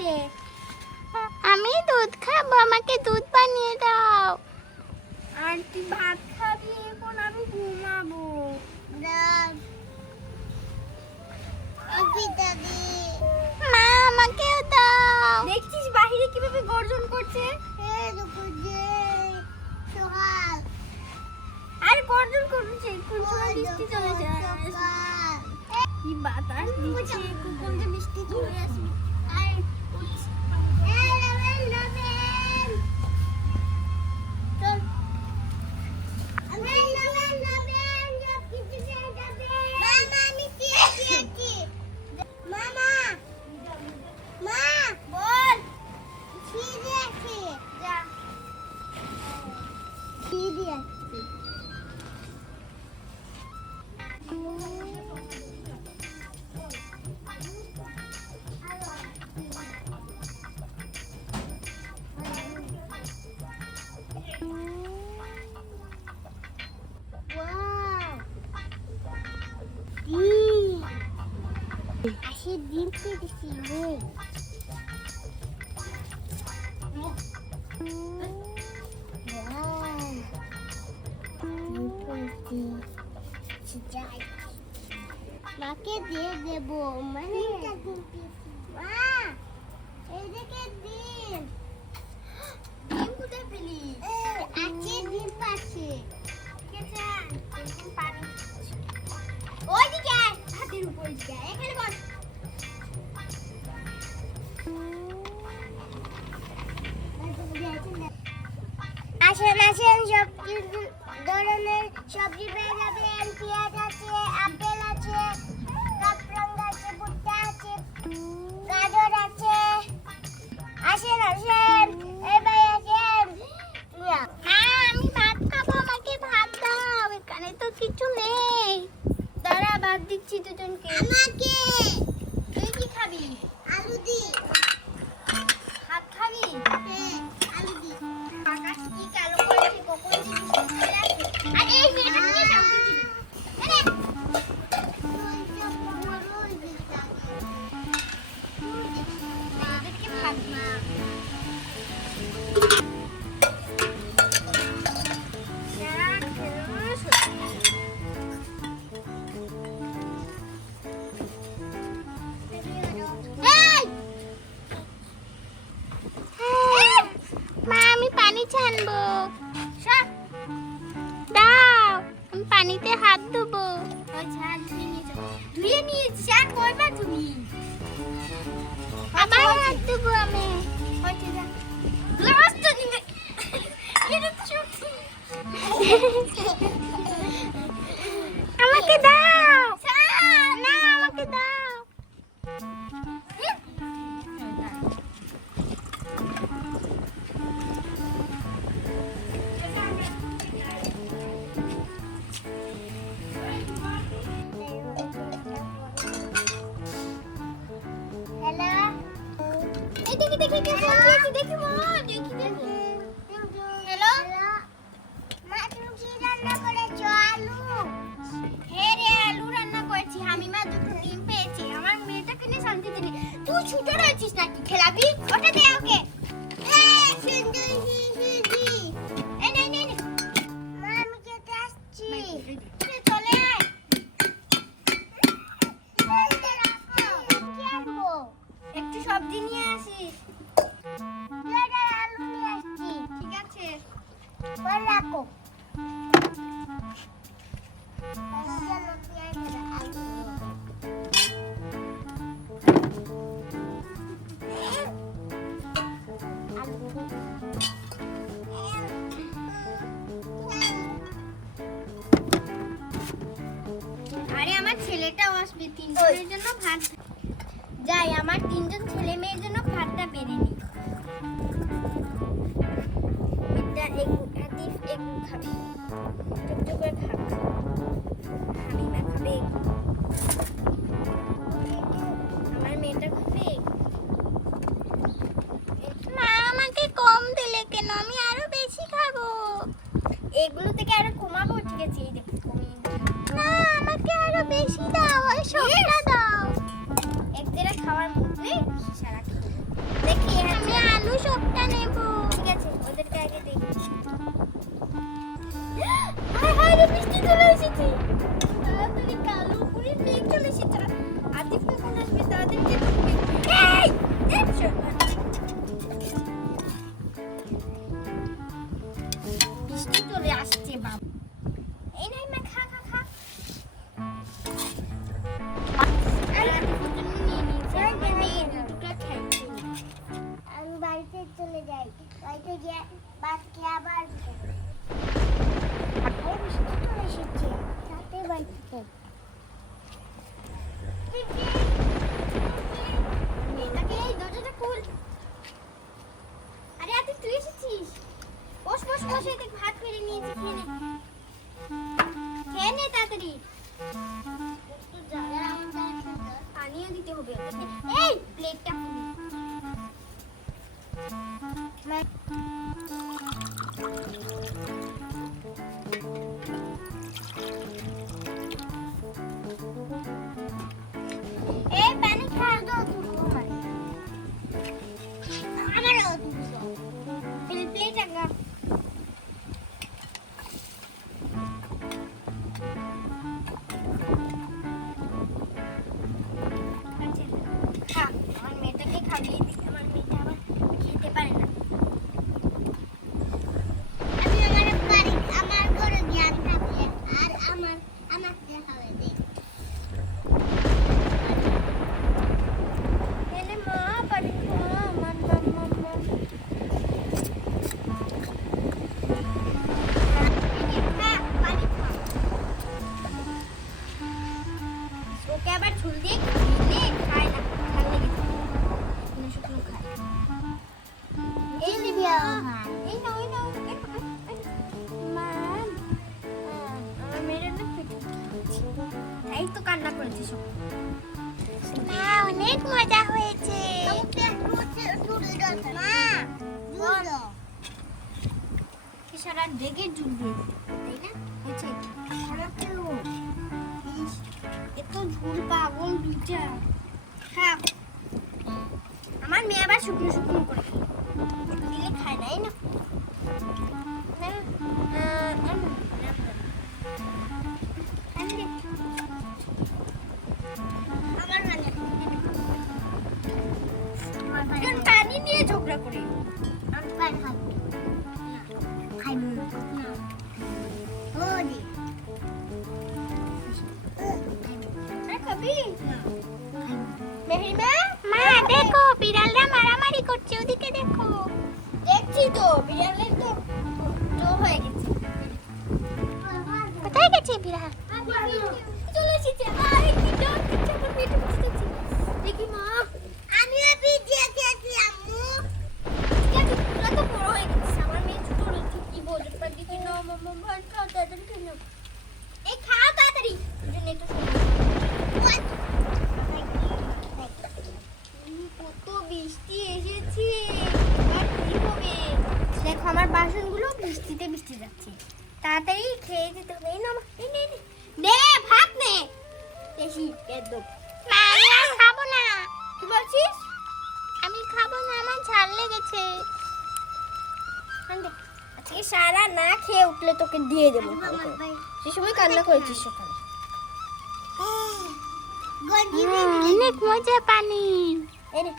আছে? আমি দুধ খাবো, আমাকে দুধ বানিয়ে দাও। আর তুই ভাত খাবি? এখন আমি ঘুমাবো। মা আমাকেও দাও। দেখছিস বাহিরে কিভাবে গর্জন করছে? আর গর্জন করছে, কোন সময় বৃষ্টি চলে যায়। কি বাতাস দিচ্ছে, কখন যে বৃষ্টি চলে আসবে। আর আসে ডিম পেয়েছি রে। মাকে দিয়ে দেবো, মানে মা এদিকে ডিম। ডিম কোথায় পেলি? আছে ডিম পাচ্ছে। ওইদিকে আয়, হাতের উপর দিকে আয়, এখানে বস। আসেন আসেন, সব ধরনের সবজি পেয়ে যাবেন। পেঁয়াজ আছে, আপেল আছে, কাঁচকলা আছে, ভুট্টা আছে, গাজর আছে। আসেন আসেন, এই ভাই আসেন। আমি ভাত খাবো, আমাকে ভাত দাও। এখানে তো কিছু নেই। দাঁড়া, ভাত দিচ্ছি দুজনকে। আমাকে তুই কি খাবি? আলু দি। ভাত খাবি? হ্যাঁ, আলু দি। আকাশ কি কালো করেছে, কখন যে বৃষ্টি চলে আসবে। আর এই মেয়েটা নিয়ে শান্তি দিবি। মেয়েদেরকে ভাত দিবি। মা আমি পানি ছানবো, দাও। আমি পানিতে হাত ধোবো। ধুয়ে নিয়েছি, আর কয়বার তুমি? আবার হাত ধোবো আমি। গ্লাস তো নিয়ে এটা চুপ। আমাকে দাও। না, আমাকে দাও। হ্যালো, এই দেখি দেখি দেখি দেখি মা, দেখি দেখি। হ্যালো, মা তুমি কি রান্না করেছো? আলু। হ্যাঁ রে, আলু রান্না করেছি। হামিমা দুটো ডিম পেয়েছি। আমার মেয়েটাকে নিয়ে শান্তিতে নেই। তুই ছোট রয়েছিস নাকি? খেলাবি? ওটা দে ওকে। সুন্দর হিহি। এই নে নে নে। মা আমি খেতে আসছি। চলে আয়। বলতে রাখো। কি আনবো? একটু সবজি নিয়ে আসিস। পেঁয়াজ আর আলু নিয়ে আসছি। ঠিক আছে। বল রাখো। চলো, পেঁয়াজ আর আলু। আরে আমার ছেলেটাও আসবে, তিনজনের জন্য ভাত। যাই, আমার তিনজন ছেলে মেয়ের জন্য ভাতটা বেড়ে নি। এটা হাতিফ একটু খাবে, চুপ করে খাবে। হামিমা খাবে, আমার মেয়েটা খাবে। মা আমাকে কম দিলে কেন? আমি আরো বেশি খাবো। এগুলো থেকে আরো কমাবো, ঠিক আছে? এই দেখো কমিয়ে দিলাম। না, আমাকে আরো বেশি দাও, আর সবটা দাও। এক জায়গায় খাওয়ার মধ্যে সারা খাবো। সবটা নেব। ঠিক আছে, ওদেরকে আগে দেখি। হায় হায় রে, বৃষ্টি চলে এসেছে। তাড়াতাড়ি কালো করে মেঘ চলে এসেছে। আতিফ কখন আসবে? তাড়াতাড়ি যেতে হবে। এই! বৃষ্টি চলে আসছে বাবা। এই নাই মা, খা খা খা। আর আতিফের জন্য নিয়ে নিয়েছি। আমার মেয়ে দুটোটা খাইছে। আমি বাড়িতে চলে যাই। বাড়িতে গিয়ে বাসকে আবার এই বৃষ্টি চলে এসেছে। তাতে বাড়িতে মেয়েটাকে এই দরজাটা খুল। আরে আতিফ, তুই এসেছিস? বস বস বস, এই দেখ ভাত বেড়ে নিয়েছি, খেয়ে নে। খেয়ে নে তাড়াতাড়ি। একটু জায়গা আমাদের পানিও দিতে হবে ওদেরকে। এই প্লেটটা খুল। এই পানি খা। আমারও দুটো। প্লেট আগা। খা, আমার মেয়েটাকে খাইয়ে দিই। আমার মেয়েটা আবার খেতে পারে না। আমি আমার বাড়ি আমার ঘরে জ্ঞান থাকলে আর আমাকে খাওয়াই দে। এলে মা, পানি খা। মান মান মান মান। খা, পানি খা। ওকে আবার ঝুল দিয়ে দিলে খায় না। ভাল লেগে যায়। শুকনো শুকনো খায়। এই নিবি এই নাও, এই নাও। মান, আমার মেয়ের না পেটে খাচ্ছে। তাই তো কান্না করেছে সব। মা অনেক মজা হয়েছে। মা দুধ দাও। সারা রেগে জুড়বে, তাই না? হয়েছে আমাকেও। এত ঝুল পাগল দুইটা। হ্যাঁ, আমার মেয়ে আবার শুকনো শুকনো করে খায়। দিলে খায় নাই না। আমার মানে পানি নিয়ে ঝগড়া করে। আমি পান খাবো। খাইবো না। ও দি। খাবি? খাইবো। মেহিমা, মা দেখো বিড়ালরা মারামারি করছে, ওদিকে দেখো। দেখছি তো বিড়ালের তো হয়ে গেছে। কোথায় গেছে বিড়াল? চলে এসেছে। আরে কি ডর দিচ্ছে আমার মেয়েটা বুঝতেছি। দেখি মা, আমিও ভিডিও দেখি আম্মু। ঠিক আছে, তোরা তো বড় হয়ে গেছিস। আমার মেয়ে ছোট রয়েছে, কি বোঝে পারবি কি না? মাম্মা ভাত খাও, তাড়াতাড়ি খেয়ে নাও। এই খাও তাড়াতাড়ি। জন্য একটু কত বৃষ্টি এসেছে, আর কি হবে? দেখো আমার বাসনগুলো বৃষ্টিতে বৃষ্টি যাচ্ছে। তাড়াতাড়ি খেয়ে যেতে হবে। এই না, এই নে নে দে, ভাত নে। বেশি একদম। মা আমি আর খাবো না। কি বলছিস? আমি খাবো না, আমার ঝাল লেগেছে। আজকে সারা না খেয়ে উঠলে তোকে দিয়ে দেবো। সে সময় কান্না করেছিস সকালে। অনেক মজা পানি। এই নে,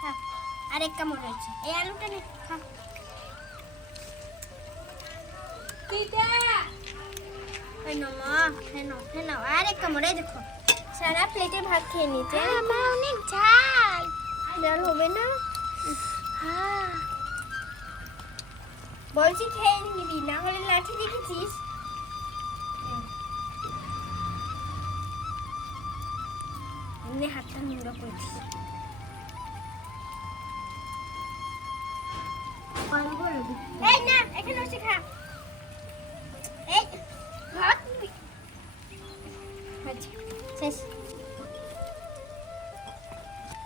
খা। আর এক কামড় রয়েছে। এই আলুটা নে, খা। এই নাও মা, খেয়ে নাও, খেয়ে নাও। আর এক কামড়, এই দেখো সারা প্লেটে ভাত খেয়ে নিয়েছে। আমার অনেক ঝাল। আর হবে না, হ্যাঁ। বলছি খেয়ে নিবি, না হলে লাঠি দেখেছিস। এমনি হাতটা নোংরা করেছিস। এই না, এখানে বসে খা। এই ভাত নিবি। আচ্ছা, শেষ।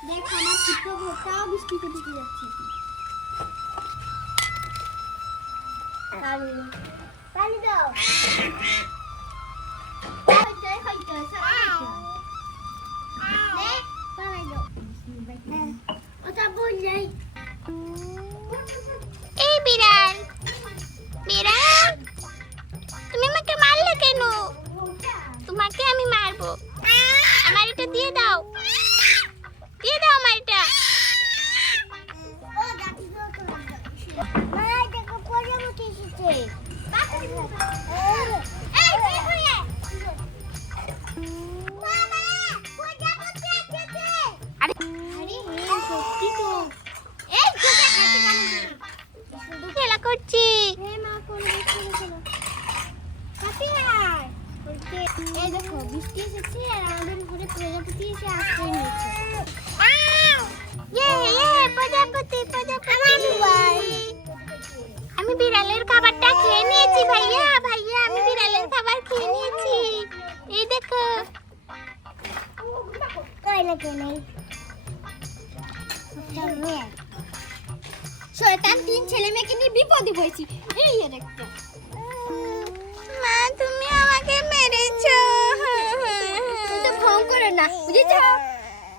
দেখ আমার চিত্র ভোরটাও বৃষ্টিতে ভিজে যাচ্ছে। পানি দাও। হইতে সারা হইতে। পানি দাও। খাবো। আমার এটা দিয়ে দাও, দিয়ে দাও আমার এটা। মা দেখো প্রজাপতি এসেছে। মামা প্রজাপতি এসেছে। আরে আরে হ্যাঁ সত্যি তো। এই তোকে হাতে কামড় শুধু খেলা করছি। হ্যাঁ মা কোন চলো হাতে আয় বলতে এই দেখো বৃষ্টি এসেছে আর আমাদের ঘরে প্রজাপতি এসে আশ্রয় নিয়েছে। প্রজাপতি প্রজাপতি। আমি বিড়ালের খাবারটা খেয়ে নিয়েছি ভাইয়া, ভাইয়া আমি বিড়ালের খাবার খেয়ে নিয়েছি। এই দেখো। কই না কে নাই। শয়তান তিন ছেলে মেয়েকে নিয়ে বিপদে পড়েছি। এই একটা মা তুমি আমাকে মেরেছো। তো ফোন করে না বুঝেছো?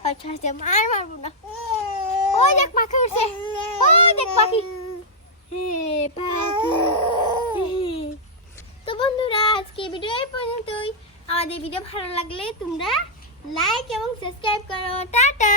আচ্ছা আচ্ছা মারবো না। ওই দেখ পাখি উঠছে, ওই দেখ পাখি। হে পাখি। তো বন্ধুরা আজকে ভিডিও এই পর্যন্তই। আমাদের ভিডিও ভালো লাগলে তোমরা লাইক এবং সাবস্ক্রাইব করো। টাটা।